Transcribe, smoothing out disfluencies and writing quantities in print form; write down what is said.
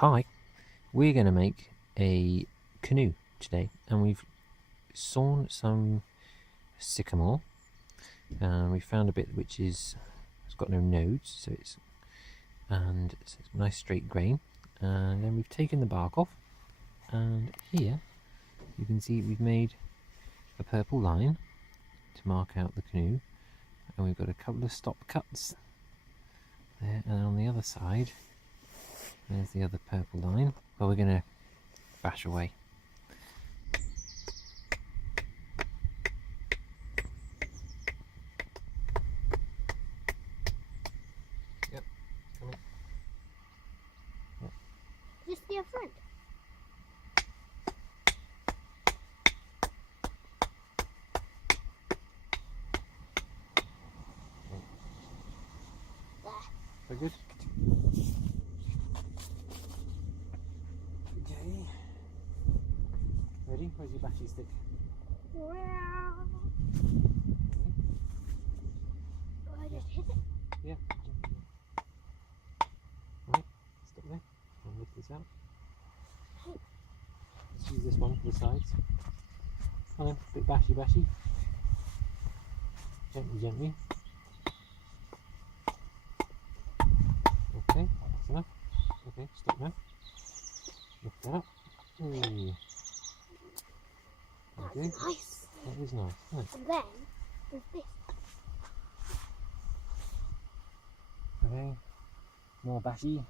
Hi, we're going to make a canoe today, and we've sawn some sycamore. We found a bit which it's got no nodes, so it's nice straight grain. And then we've taken the bark off, and here you can see we've made a purple line to mark out the canoe, and we've got a couple of stop cuts there, and on the other side there's the other purple line. Well, we're going to bash away. Yep, come in. Yep. Just near front. Very good. Okay. Ready? Where's your battery stick? Oh, I just hit it. Yeah. Right, stop there. I'll lift this out. Let's use this one for the sides. Come on, bit bashy. Gently. Okay, that's enough. Okay, stop now. Lift that up. Hey. That's Okay. nice. That is nice, isn't it? And then there's this. Okay. More bashy.